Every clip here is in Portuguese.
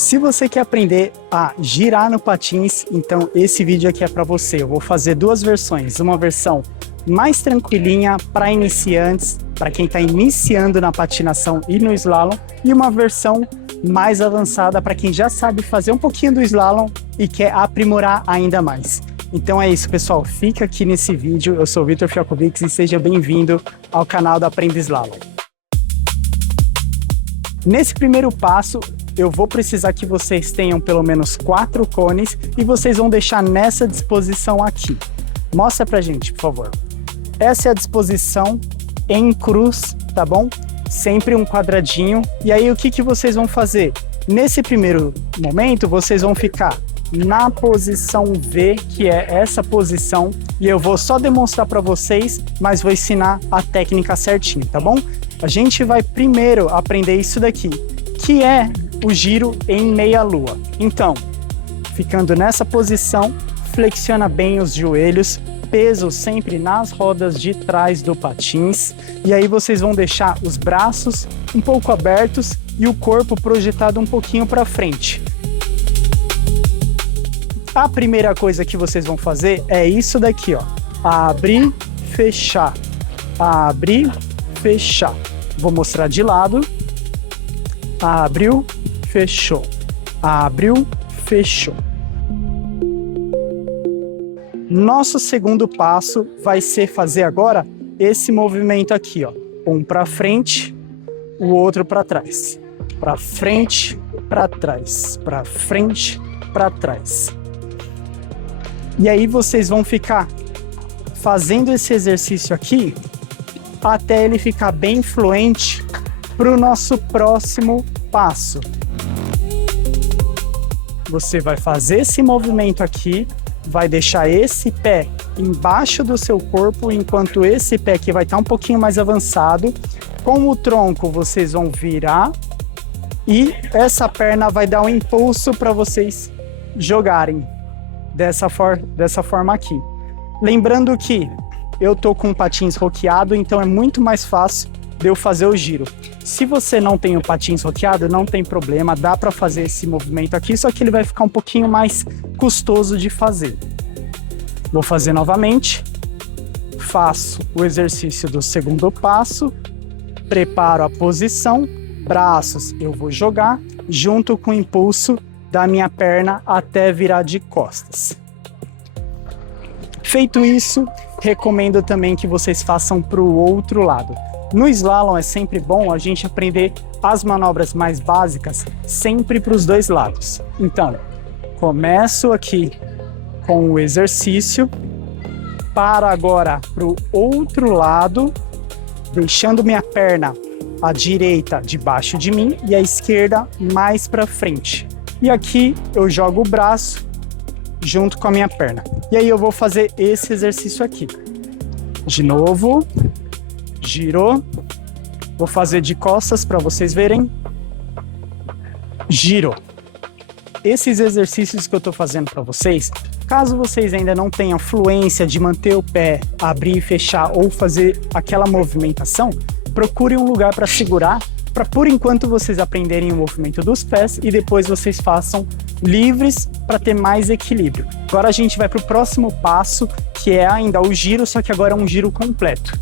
Se você quer aprender a girar no patins, então esse vídeo aqui é para você. Eu vou fazer duas versões, uma versão mais tranquilinha para iniciantes, para quem está iniciando na patinação e no slalom, e uma versão mais avançada para quem já sabe fazer um pouquinho do slalom e quer aprimorar ainda mais. Então é isso, pessoal. Fica aqui nesse vídeo. Eu sou o Vitor Fialkovics e seja bem-vindo ao canal da Aprenda Slalom. Nesse primeiro passo, eu vou precisar que vocês tenham pelo menos 4 cones e vocês vão deixar nessa disposição aqui. Mostra pra gente, por favor. Essa é a disposição em cruz, tá bom? Sempre um quadradinho. E aí, o que vocês vão fazer? Nesse primeiro momento, vocês vão ficar na posição V, que é essa posição, e eu vou só demonstrar para vocês, mas vou ensinar a técnica certinho, tá bom? A gente vai primeiro aprender isso daqui, que é o giro em meia-lua. Então, ficando nessa posição, flexiona bem os joelhos, peso sempre nas rodas de trás do patins, e aí vocês vão deixar os braços um pouco abertos e o corpo projetado um pouquinho para frente. A primeira coisa que vocês vão fazer é isso daqui, ó. Abrir, fechar. Abrir, fechar. Vou mostrar de lado. Abriu, fechou. Abriu, fechou. Nosso segundo passo vai ser fazer agora esse movimento aqui, ó. Um para frente, o outro para trás. Para frente, para trás. Para frente, para trás. E aí vocês vão ficar fazendo esse exercício aqui até ele ficar bem fluente para o nosso próximo passo. Você vai fazer esse movimento aqui, vai deixar esse pé embaixo do seu corpo, enquanto esse pé aqui vai estar um pouquinho mais avançado. Com o tronco vocês vão virar e essa perna vai dar um impulso para vocês jogarem. Dessa forma aqui. Lembrando que eu tô com patins roqueado, então é muito mais fácil de eu fazer o giro. Se você não tem o patins roqueado, não tem problema, dá para fazer esse movimento aqui, só que ele vai ficar um pouquinho mais custoso de fazer. Vou fazer novamente. Faço o exercício do segundo passo, preparo a posição, braços eu vou jogar, junto com o impulso da minha perna até virar de costas. Feito isso, recomendo também que vocês façam para o outro lado. No slalom é sempre bom a gente aprender as manobras mais básicas sempre para os dois lados. Então, começo aqui com o exercício, para agora para o outro lado, deixando minha perna à direita debaixo de mim e a esquerda mais para frente. E aqui eu jogo o braço junto com a minha perna. E aí eu vou fazer esse exercício aqui. De novo, girou. Vou fazer de costas para vocês verem. Girou. Esses exercícios que eu estou fazendo para vocês, caso vocês ainda não tenham fluência de manter o pé, abrir e fechar ou fazer aquela movimentação, procure um lugar para segurar, para por enquanto vocês aprenderem o movimento dos pés e depois vocês façam livres para ter mais equilíbrio. Agora a gente vai para o próximo passo, que é ainda o giro, só que agora é um giro completo.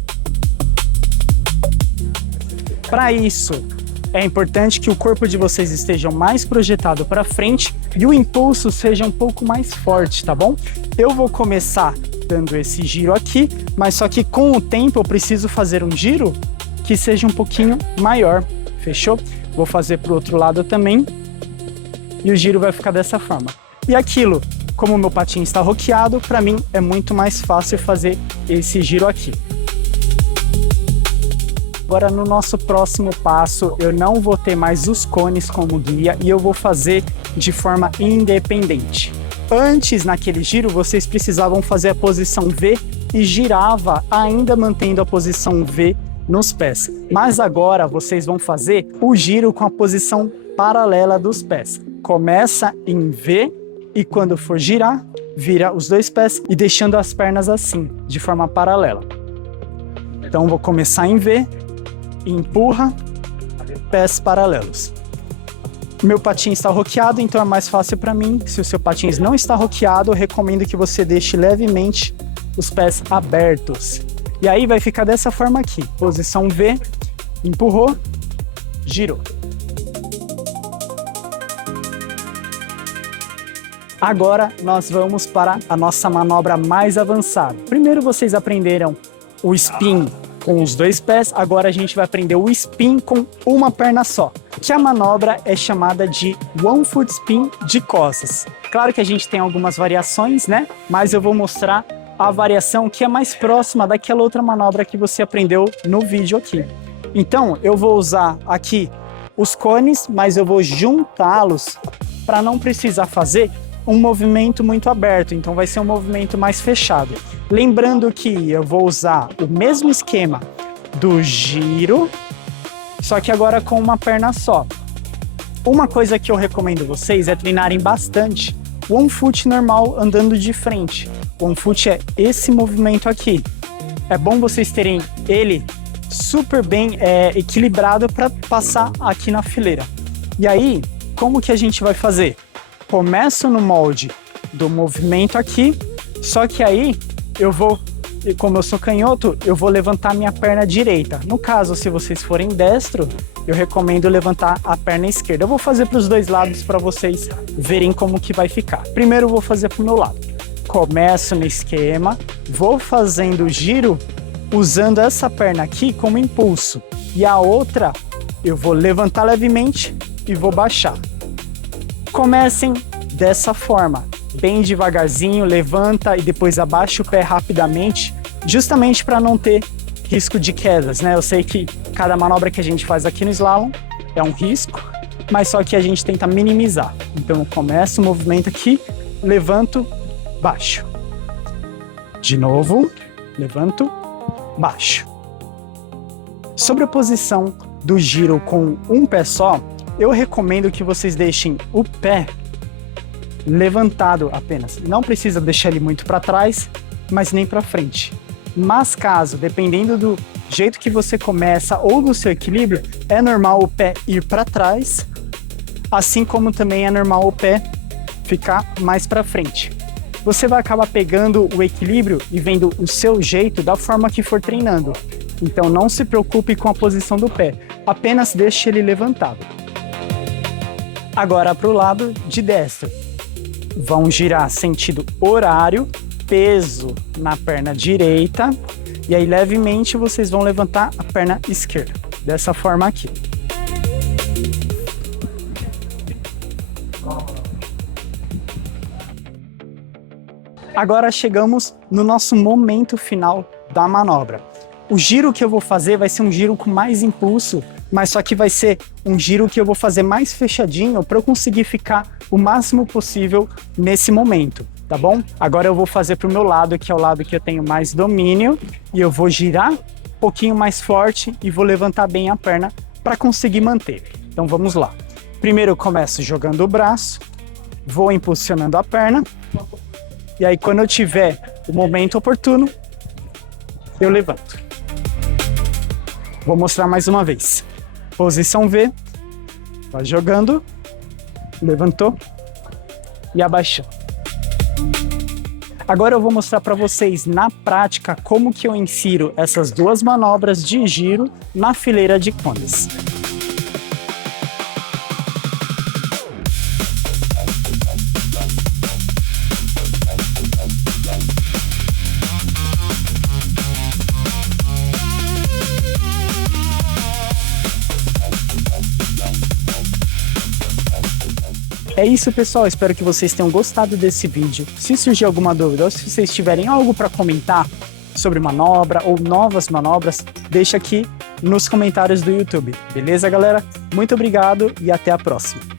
Para isso, é importante que o corpo de vocês esteja mais projetado para frente e o impulso seja um pouco mais forte, tá bom? Eu vou começar dando esse giro aqui, mas só que com o tempo eu preciso fazer um giro que seja um pouquinho maior. Fechou? Vou fazer para o outro lado também. E o giro vai ficar dessa forma. E aquilo, como o meu patins está roqueado, para mim é muito mais fácil fazer esse giro aqui. Agora no nosso próximo passo, eu não vou ter mais os cones como guia e eu vou fazer de forma independente. Antes, naquele giro, vocês precisavam fazer a posição V e girava ainda mantendo a posição V nos pés. Mas agora vocês vão fazer o giro com a posição paralela dos pés. Começa em V e quando for girar, vira os dois pés e deixando as pernas assim, de forma paralela. Então vou começar em V, empurra, pés paralelos. Meu patins está roqueado, então é mais fácil para mim. Se o seu patins não está roqueado, eu recomendo que você deixe levemente os pés abertos. E aí vai ficar dessa forma aqui. Posição V, empurrou, girou. Agora nós vamos para a nossa manobra mais avançada. Primeiro vocês aprenderam o spin com os dois pés, agora a gente vai aprender o spin com uma perna só, que a manobra é chamada de One Foot Spin de costas. Claro que a gente tem algumas variações, né? Mas eu vou mostrar a variação que é mais próxima daquela outra manobra que você aprendeu no vídeo aqui. Então, eu vou usar aqui os cones, mas eu vou juntá-los para não precisar fazer um movimento muito aberto, então vai ser um movimento mais fechado. Lembrando que eu vou usar o mesmo esquema do giro, só que agora com uma perna só. Uma coisa que eu recomendo vocês é treinarem bastante One Foot normal andando de frente. One Foot é esse movimento aqui. É bom vocês terem ele super bem equilibrado para passar aqui na fileira. E aí, como que a gente vai fazer? Começo no molde do movimento aqui, só que aí eu vou, como eu sou canhoto, eu vou levantar minha perna direita. No caso, se vocês forem destro, eu recomendo levantar a perna esquerda. Eu vou fazer para os dois lados para vocês verem como que vai ficar. Primeiro eu vou fazer para o meu lado. Começo no esquema, vou fazendo o giro usando essa perna aqui como impulso. E a outra eu vou levantar levemente e vou baixar. Comecem dessa forma, bem devagarzinho, levanta e depois abaixa o pé rapidamente, justamente para não ter risco de quedas, né? Eu sei que cada manobra que a gente faz aqui no slalom é um risco, mas só que a gente tenta minimizar. Então eu começo o movimento aqui, levanto, baixo. De novo, levanto, baixo. Sobre a posição do giro com um pé só, eu recomendo que vocês deixem o pé levantado apenas. Não precisa deixar ele muito para trás, mas nem para frente. Mas caso, dependendo do jeito que você começa ou do seu equilíbrio, é normal o pé ir para trás, assim como também é normal o pé ficar mais para frente. Você vai acabar pegando o equilíbrio e vendo o seu jeito da forma que for treinando. Então não se preocupe com a posição do pé, apenas deixe ele levantado. Agora para o lado de destro. Vão girar sentido horário, peso na perna direita, e aí levemente vocês vão levantar a perna esquerda, dessa forma aqui. Agora chegamos no nosso momento final da manobra. O giro que eu vou fazer vai ser um giro com mais impulso, mas só que vai ser um giro que eu vou fazer mais fechadinho para eu conseguir ficar o máximo possível nesse momento, tá bom? Agora eu vou fazer para o meu lado, que é o lado que eu tenho mais domínio, e eu vou girar um pouquinho mais forte e vou levantar bem a perna para conseguir manter. Então vamos lá. Primeiro eu começo jogando o braço, vou impulsionando a perna, e aí quando eu tiver o momento oportuno, eu levanto. Vou mostrar mais uma vez. Posição V, vai jogando, levantou e abaixou. Agora eu vou mostrar para vocês na prática como que eu insiro essas duas manobras de giro na fileira de cones. É isso, pessoal, espero que vocês tenham gostado desse vídeo. Se surgir alguma dúvida ou se vocês tiverem algo para comentar sobre manobra ou novas manobras, deixa aqui nos comentários do YouTube. Beleza, galera? Muito obrigado e até a próxima.